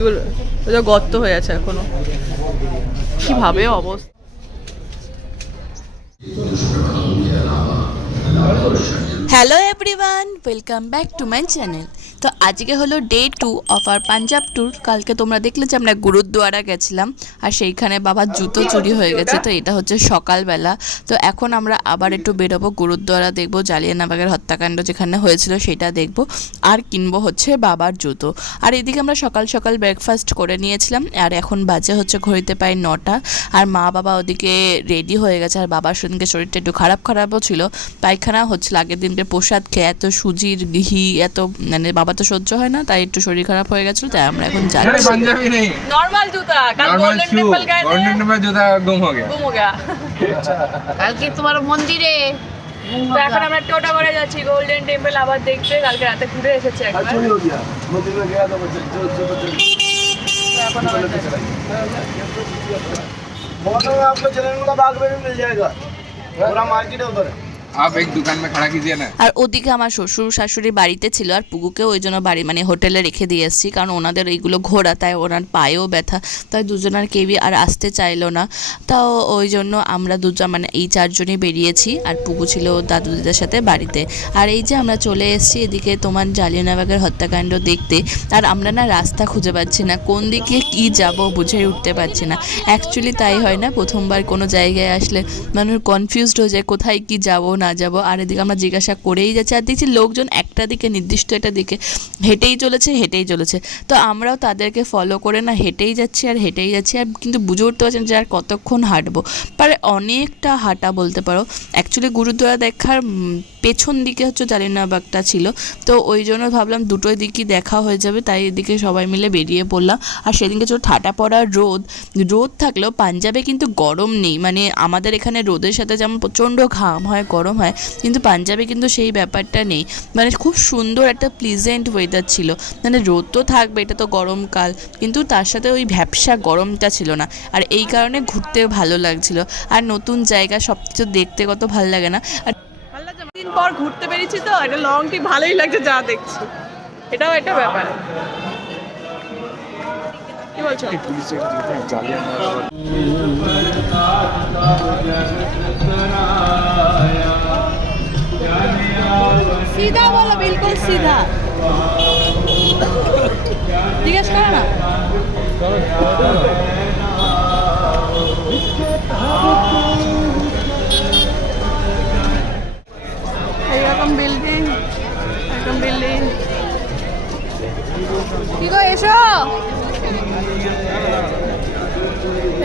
এগুলো গর্ত হয়ে আছে এখনও। কীভাবে অবস্থা? Hello everyone welcome back to my channel তো আজকে হলো day two of our Punjab tour কালকে তোমরা দেখলে যে আমরা গুরুদ্বারা গেছিলাম, আর সেইখানে বাবার জুতো চুরি হয়ে গেছে, তো এটা হচ্ছে সকালবেলা। তো এখন আমরা আবার একটু বেরোবো, গুরুদ্বারা দেখব, জালিয়ানাবাগের হত্যাকাণ্ড যেখানে হয়েছিল সেটা দেখব, আর কিনবো হচ্ছে বাবার জুতো। আর এদিকে আমরা সকাল সকাল ব্রেকফাস্ট করে নিয়েছিলাম, আর এখন বাজে হচ্ছে ঘড়িতে প্রায় নটা, আর মা বাবা ওদিকে রেডি হয়ে গেছে, আর বাবার সঙ্গে শরীরটা একটু খারাপ খারাপও ছিল। পায়খানা হচ্ছিল, আগের দিনকে প্রসাদ এত সুজির ঘি এত মানে বাবা তো সহ্য হয় না তাই একটু শরীর খারাপ হয়ে গেছিল তাই আমরা এখন যাচ্ছি নরমাল জুতা কাল গোল্ডেন টেম্পল গায়ে গোল্ডেন টেম্পল জুতা গুম হয়ে গেছে গুম হয়ে গেল কালকে তোমার মন্দিরে এখন আমরা টোটা করে যাচ্ছি গোল্ডেন টেম্পল আবার দেখতে কালকে রাতে ঘুরে এসেছি একবার মন্দিরে গিয়ে তো এখন बहुत आपको जनरल का बाग में भी मिल जाएगा आप एक दुकान में खड़ा कीजिए ना আর ওদিকে আমার শ্বশুর শাশুড়ি বাড়িতে ছিল আর পুগুকেও ওই জন্য বাড়ি মানে হোটেলে রেখে দিয়ে এসেছি কারণ ওনাদের এইগুলো ঘোরা তাই ওনার পায়েও ব্যথা তাই দুজনের কেউই আর আসতে চাইলো না তাও ওই জন্য আমরা দুজন মানে এই চারজনই বেরিয়েছি আর পুগু ছিল ওর দাদু দিদার সাথে বাড়িতে আর এই যে আমরা চলে এসেছি এদিকে তোমার জালিয়ানাবাগের হত্যাকাণ্ড দেখতে আর আমরা না রাস্তা খুঁজে পাচ্ছি না কোন দিকে কি যাব বুঝে উঠতে পারছি না অ্যাকচুয়ালি তাই হয় না প্রথমবার কোনো জায়গায় আসলে মানুষ কনফিউজড হয়ে যায় কোথায় কি যাব না যাব, আর এদিকে আমরা জিজ্ঞাসা করেই যাচ্ছি। আর দেখছি লোকজন একটা দিকে, নির্দিষ্ট একটা দিকে, হেঁটেই চলেছে হেঁটেই চলেছে। তো আমরাও তাদেরকে ফলো করে না, হেঁটেই যাচ্ছি আর হেঁটেই যাচ্ছি। আর কিন্তু বুঝে উঠতে পারছেন যে আর কতক্ষণ হাঁটবো। পারে অনেকটা হাঁটা বলতে পারো। অ্যাকচুয়ালি গুরুদ্বারা দেখার পেছন দিকে হচ্ছে জালিয়ানাবাগটা ছিল। তো ওই জন্য ভাবলাম দুটোই দিকই দেখা হয়ে যাবে, তাই এদিকে সবাই মিলে বেরিয়ে পড়লাম। আর সেদিনকে ছোটো ঠাটা পড়ার রোদ রোদ থাকলেও পাঞ্জাবে কিন্তু গরম নেই। মানে আমাদের এখানে রোদের সাথে যেমন প্রচণ্ড ঘাম হয় গরম হয়। কিন্তু পাঞ্জাবে কিন্তু সেই ব্যাপারটা নেই। মানে খুব সুন্দর একটা প্লিজেন্ট ওয়েদার ছিল। মানে রোদ তো থাকবে এটা তো গরমকাল। কিন্তু তার সাথে ওই ভ্যাপসা গরমটা ছিল না। আর এই কারণে ঘুরতে ভালো লাগছিল। আর নতুন জায়গা সব কিছু দেখতে কত ভালো লাগে না। আর দিন পর ঘুরতে পেরেছি তো। এটা লং ট্রিপ ভালোই লাগছে যা দেখছি। এটাও একটা ব্যাপার। কি বলছো? সিধা বলো, বিলকুল সিধা। জিজ্ঞেস করো না। এইরকম বিল্ডিং এরকম বিল্ডিং কি গো, এসো।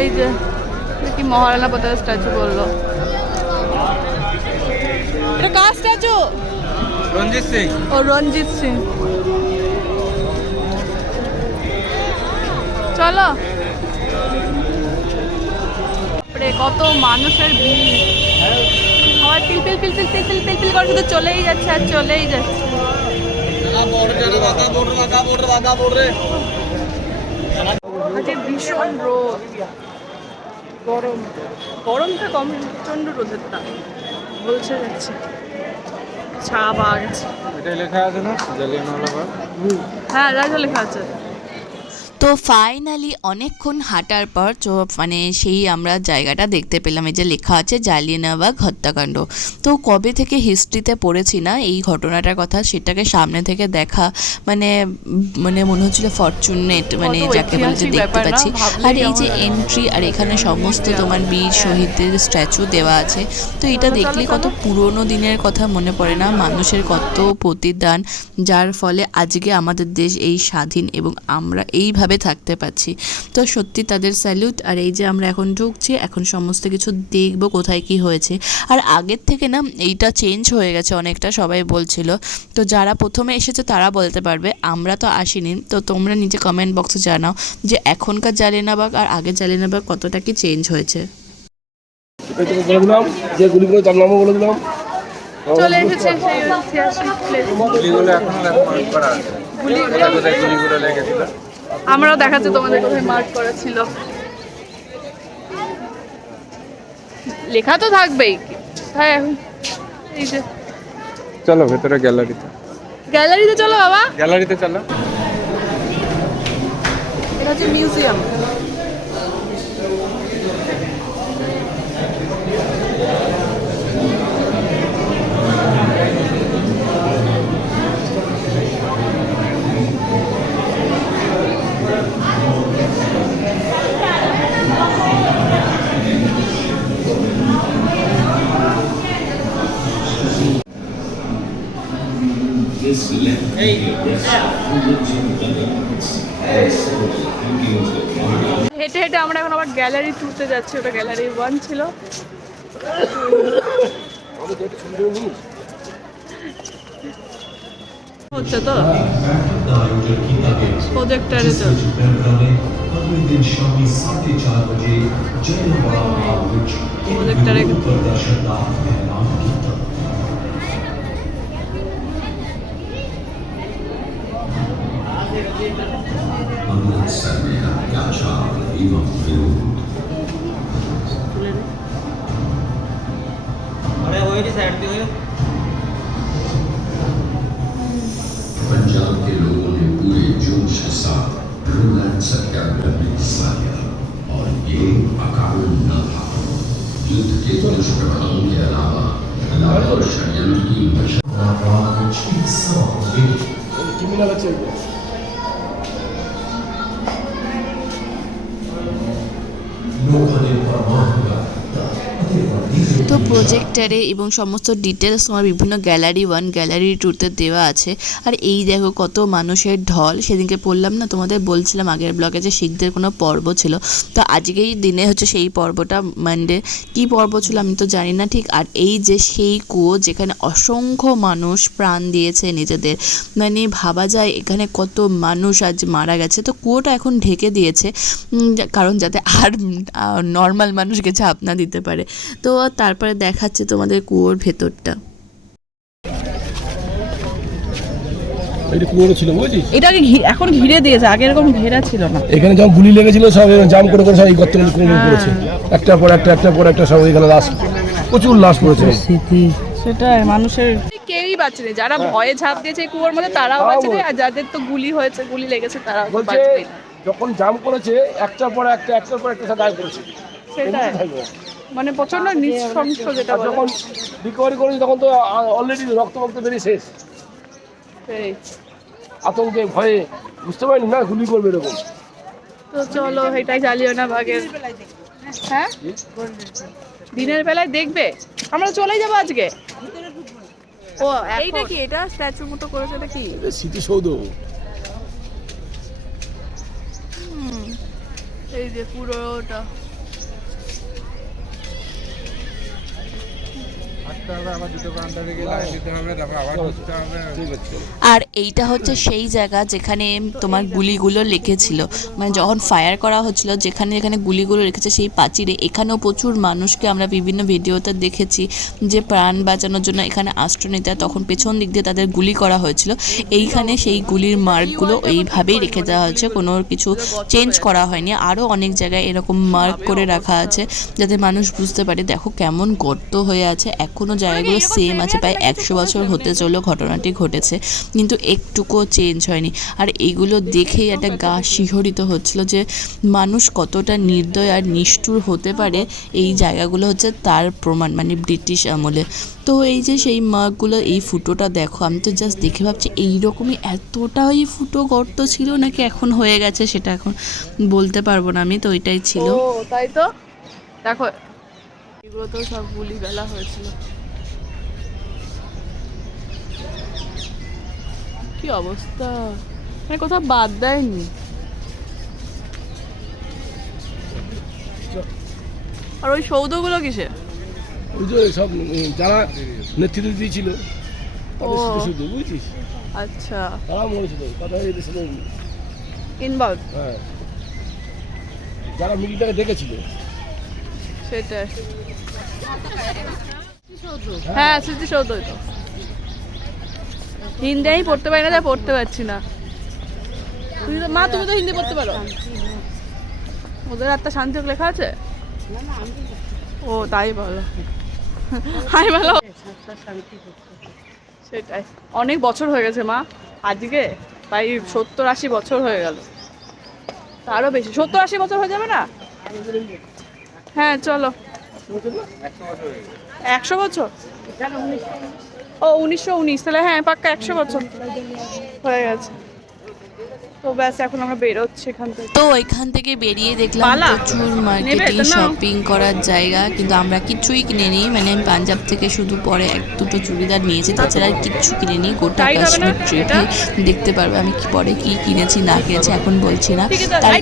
এই যে কি মহারানা প্রতাপ স্ট্যাচু বলল। স্ট্যাচু রঞ্জিত সিং। ও রঞ্জিত সিং। চলো। কত মানুষের ভিড়। আমার পিলপিল পিলপিল পিলপিল পিলপিল করে শুধু চলেই যাচ্ছে আর চলেই যাচ্ছে। ভীষণ রোদ। গরম। গরমটা কম প্রচণ্ড রোদের তাপ। বলছে যাচ্ছে। ছা পাওয়া গেছে এটা লেখা আছে না? জালিয়ানওয়ালা বাগ? হ্যাঁ যা লেখা আছে তো ফাইনালি অনেকক্ষণ হাঁটার পর তো মানে সেই আমরা জায়গাটা দেখতে পেলাম। এই যে লেখা আছে জালিয়ানাবাগ হত্যাকাণ্ড। তো কবে থেকে হিস্ট্রিতে পড়েছি না এই ঘটনাটার কথা সেটাকে সামনে থেকে দেখা মানে মানে মনে হচ্ছিল ফরচুনেট মানে যাকে বলে যে দেখতে পাচ্ছি। আর এই যে এন্ট্রি আর এখানে সমস্ত তোমার বীর শহীদদের স্ট্যাচু দেওয়া আছে। তো এটা দেখলে কত পুরোনো দিনের কথা মনে পড়ে না মানুষের কত প্রতিদান যার ফলে আজকে আমাদের দেশ এই স্বাধীন এবং আমরা এইভাবে থাকতে পারছি। তো সত্যি তাদের স্যালুট আর এই যে আমরা এখন ঢুকছি এখন সমস্ত কিছু দেখব কোথায় কি হয়েছে। আর আগের থেকে না এইটা চেঞ্জ হয়ে গেছে অনেকটা সবাই বলছিল। তো যারা প্রথমে এসেছে তারা বলতে পারবে আমরা তো আসিনি। তো তোমরা নিজে কমেন্ট বক্সে জানাও যে এখনকার জালিয়ানাবাগ আর আগের জালিয়ানাবাগ কতটা কি চেঞ্জ হয়েছে। বলে দিলাম যে গুলিগুলো তার নামও বলে দিলাম। চলে এসেছে সেই ঐতিহাসিক প্লেস গুলিগুলো এখনও গুলিগুলো লেগেছিল? আমরাও দেখাচ্ছি তোমাদের কোথায় মার্ক করা ছিল। লেখা তো থাকবেই। হ্যাঁ এখন এই যে। চলো ভেতরে গ্যালারিতে গ্যালারিতে চলো বাবা। গ্যালারিতে চলো। এটা হচ্ছে মিউজিয়াম হেঁটে হেঁটে আমরা এখন আবার গ্যালারি টুরতে যাচ্ছি, ওটা গ্যালারি ওয়ান ছিল। হচ্ছে তো? প্রজেক্টারে তো। প্রজেক্টারে अत्याचार एवं विरोध पंजाब के लोगों ने पूरे जोश के साथ रोलैंड सत्याग्रह में हिस्सा लिया और ये अकारण न था युद्ध के दुष्प्रभावों के अलावा लाल और षड्यंत्र की criminal no one in our mind. তো প্রজেক্টারে এবং সমস্ত ডিটেলস তোমার বিভিন্ন গ্যালারি ওয়ান গ্যালারি টুতে দেওয়া আছে। আর এই দেখো কত মানুষের ঢল। সেদিনকে পড়লাম না, তোমাদের বলছিলাম আগের ব্লগে যে শিখদের কোনো পর্ব ছিল। তো আজকেই দিনে হচ্ছে সেই পর্বটা মানডে কী পর্ব ছিল আমি তো জানি না ঠিক। আর এই যে সেই কুয়ো যেখানে অসংখ্য মানুষ প্রাণ দিয়েছে নিজেদের। মানে ভাবা যায় এখানে কত মানুষ আজ মারা গেছে। তো কুয়োটা এখন ঢেকে দিয়েছে কারণ যাতে আর নর্মাল মানুষকে ঝাঁপ না দিতে পারে। তো তারপরে দেখাচ্ছে তোমাদের কুয়োর ভেতরটা। এটা এখন ঘিরে দিয়েছে আগে এরকম ঘেরা ছিল না। এখানে যখন গুলি লেগেছিল সব জাম করে করে সব এই গর্ত করেছে একটার পর একটা একটার পর একটা সব এখানে লাশ প্রচুর লাশ পড়েছে। সেটাই মানুষের কেউই যারা ভয়ে ঝাঁপ দিয়েছে কুয়োর মধ্যে তারাও আর যাদের তো গুলি হয়েছে গুলি লেগেছে তারাও যখন জাম করেছে একটার পর একটা একটার পর একটা সব গায়ে পড়েছে সেটাই। মানে প্রচণ্ড নৃশংস যেটা যখন রিকভারি করেছে তখন তো অলরেডি রক্ত রক্ত বেরিয়ে শেষ। আতঙ্কে ভয়ে। বুঝতে পারিনি না গুলি করবে এরকম। তো চলো এটাই জ্বালিও না বাঘের হ্যাঁ? দিনের বেলায় দেখবে। আমরা চলে যাব আজকে। ও এইটা কি? এটা স্ট্যাচুর মতো করেছে এটা কি? স্মৃতিসৌধ এই যে পুরোটা। আর এইটা হচ্ছে সেই জায়গা যেখানে তোমার গুলিগুলো লেগেছিল মানে যখন ফায়ার করা হচ্ছিল যেখানে যেখানে গুলিগুলো রেখেছে সেই পাচিরে এখানেও প্রচুর মানুষকে আমরা বিভিন্ন ভিডিওতে দেখেছি যে প্রাণ বাঁচানোর জন্য এখানে আশ্রয় নিতে হয়, তখন পেছন দিক দিয়ে তাদের গুলি করা হয়েছিল। এইখানে সেই গুলির মার্কগুলো এইভাবেই রেখে দেওয়া হয়েছে। কোনো কিছু চেঞ্জ করা হয়নি। আরও অনেক জায়গায় এরকম মার্ক করে রাখা আছে যাতে মানুষ বুঝতে পারে দেখো কেমন গর্ত হয়ে আছে। এখনও জায়গাগুলো সেম আছে প্রায় একশো বছর হতে চলল ঘটনাটি ঘটেছে কিন্তু একটুকুও চেঞ্জ হয়নি। আর এইগুলো দেখেই একটা গা শিহরিত হচ্ছিল যে মানুষ কতটা নির্দয় আর নিষ্ঠুর হতে পারে এই জায়গাগুলো হচ্ছে তার প্রমাণ মানে ব্রিটিশ আমলে। তো এই যে সেই মাগুলো এই ফুটোটা দেখো আমি তো জাস্ট দেখে ভাবছি এইরকমই এতটাই ফুটো গর্ত ছিল নাকি এখন হয়ে গেছে সেটা এখন বলতে পারব না আমি তো ওইটাই ছিল। তাই তো? দেখো এগুলো তো সব গুলি বেলা হয়েছিল। কি অবস্থা? মানে কোথাও বাদ দেয়নি? আর ওই সৌধগুলো কিসে ওই যে সব যারা নেতৃত্ব দিয়েছিল ও। বুঝছিস? আচ্ছা। তারা মরেছিল এদের সাথে ইনভলভ হ্যাঁ। যারা মিলিটারি দেখেছিল। সেটাই। হ্যাঁ স্মৃতিসৌধই তো। হিন্দি আমি পড়তে পারি না, তাই পড়তে পারছি না। তুমি তো মা, তুমি তো হিন্দি পড়তে পারো? ওদের আত্মা শান্তি লেখা আছে? ও, তাই বলো হাই বলো সেটাই। অনেক বছর হয়ে গেছে, মা। আজকে তাই সত্তর আশি বছর হয়ে গেল। আরও বেশি। সত্তর আশি বছর হয়ে যাবে না? হ্যাঁ চলো। একশো বছর? ও উনিশশো উনিশ। তাহলে হ্যাঁ পাক্কা একশো বছর। হয়ে গেছে। তো ব্যাস এখন আমরা বেরোচ্ছি এখান থেকে। তো ওইখান থেকে বেরিয়ে দেখলাম প্রচুর মার্কেটিং শপিং করার জায়গা কিন্তু আমরা কিচ্ছুই কিনিনি। মানে আমি পাঞ্জাব থেকে শুধু পরে এক দুটো চুড়িদার নিয়েছি তাছাড়া কিচ্ছু কিনিনি। গোটা Tight হবে না কাশ্মীর ট্রিপে দেখতে পারবে আমি কি পরে কি কিনেছি না কিনেছি এখন বলছি না। তার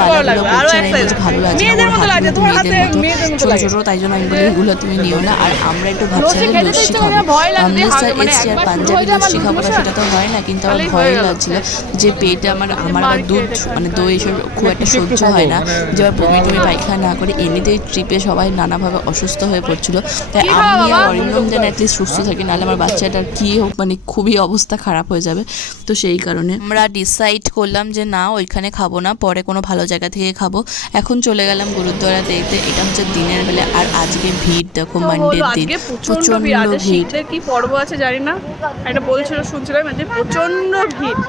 বালাগুলো না, size। ভালো লাগছে না হাতে মেয়েদের মতো ছোট। ছোট তাই জন্য আমি বলি এগুলো তুমি নিও না। আর আমরা একটু ভাবছিলাম লস্যি খাব। হাগ- মানে এসছি আর পাঞ্জাবি লস্যি খাব সেটা তো হয় না কিন্তু আমার ভয় লাগছিল যে পেটে আমার আমার আবার দুধ মানে দই এসব খুব একটা সহ্য হয় না। যে আবার বমি টমি পায়খানা না করে এমনিতেই ট্রিপে সবাই নানাভাবে অসুস্থ হয়ে পড়ছিল। তাই আমি আর অরিন্দম যেন অ্যাটলিস্ট সুস্থ থাকি নাহলে আমার বাচ্চাটার কী হোক মানে খুবই অবস্থা খারাপ হয়ে যাবে। তো সেই কারণে আমরা ডিসাইড করলাম যে না ওইখানে খাব না পরে কোনো ভালো জায়গা থেকে খাব। এখন চলে গেলাম গুরুদ্বারা দেখতে এটা হচ্ছে দিনের বেলা। আর আজকে ভিড় দেখো মানডের দিন। প্রচণ্ড ভিড়। কি পর্ব আছে জানি না। একটা বলছিল শুনছিলাম যে প্রচণ্ড ভিড়।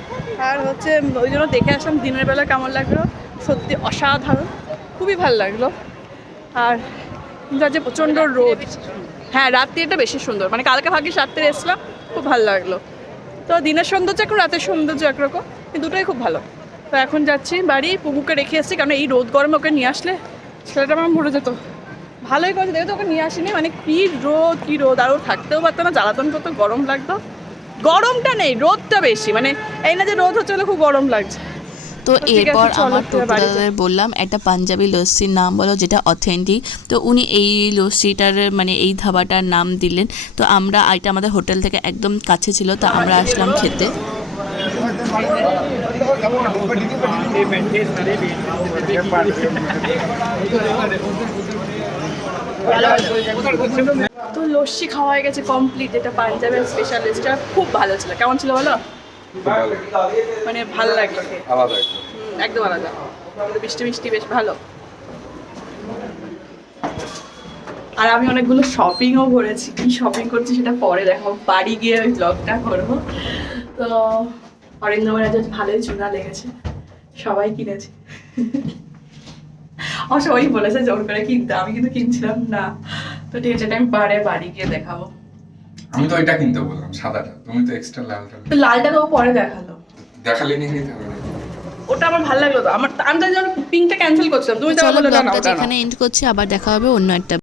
আর হচ্ছে ওই জন্য দেখে আসলাম দিনের বেলা কেমন লাগল। সত্যি অসাধারণ। খুবই ভালো লাগল। আর কিন্তু আজকে প্রচণ্ড রোদ। হ্যাঁ রাত্রিটা বেশি সুন্দর। মানে কালকে ভাগ্যিস রাত্রে এসলাম খুব ভালো লাগল। তো দিনের সৌন্দর্য একরকম রাতের সৌন্দর্য একরকম কিন্তু দুটোই খুব ভালো। তো এখন যাচ্ছি বাড়ি পুকুকে রেখে এসেছি কারণ এই রোদ গরমে ওকে নিয়ে আসলে ছেলেটা আমার মরে যেত। ভালোই করেছে দেখো তো ওকে নিয়ে আসিনি। মানে কি রোদ কি রোদ। আর ও থাকতেও পারতো না জ্বালাতন করতো গরম লাগতো। গরমটা নেই রোদটা বেশি। মানে এই না যে রোদ হচ্ছে খুব গরম লাগছে। তো এরপর আমার টোটোদাদের বললাম একটা পাঞ্জাবি লস্যির নাম বলো যেটা অথেন্টিক তো উনি এই লস্যিটার মানে এই ধাবাটার নাম দিলেন। তো আমরা এটা আমাদের হোটেল থেকে একদম কাছে ছিল তো আমরা আসলাম খেতে। তো লস্যি খাওয়া হয়ে গেছে কমপ্লিট এটা পাঞ্জাবের স্পেশালিস্টটা খুব ভালো ছিল। কেমন ছিল বলো? মানে ভালো লাগল আলাদা একদম। আলাদা। মিষ্টি মিষ্টি বেশ ভালো। আর আমি অনেকগুলো শপিংও করেছি। কি শপিং করছি সেটা পরে দেখাবো বাড়ি গিয়ে ওই ব্লগটা করব। তো অরিন্দমের আজ ভালোই চুনা লেগেছে। সবাই কিনেছে। ও সবাই বলেছে জোর করে কিনতে। আমি কিন্তু কিনছিলাম না। তো ঠিক আছে আমি পারে বাড়ি গিয়ে দেখাবো। আমি তো এটা কিনতে বললাম সাদাটা। তুমি তো এক্সট্রা লালটা তো লালটা তো পরে দেখাল। দেখালে নিয়ে নিতে হবে। ওটা আমার ভালো লাগল তো। আমার আমি তো পিঙ্কটা ক্যান্সেল করছিলাম। তুমি তো চলো বললে না, না, ওটা না। এন্ড করছি আবার দেখা হবে অন্য একটা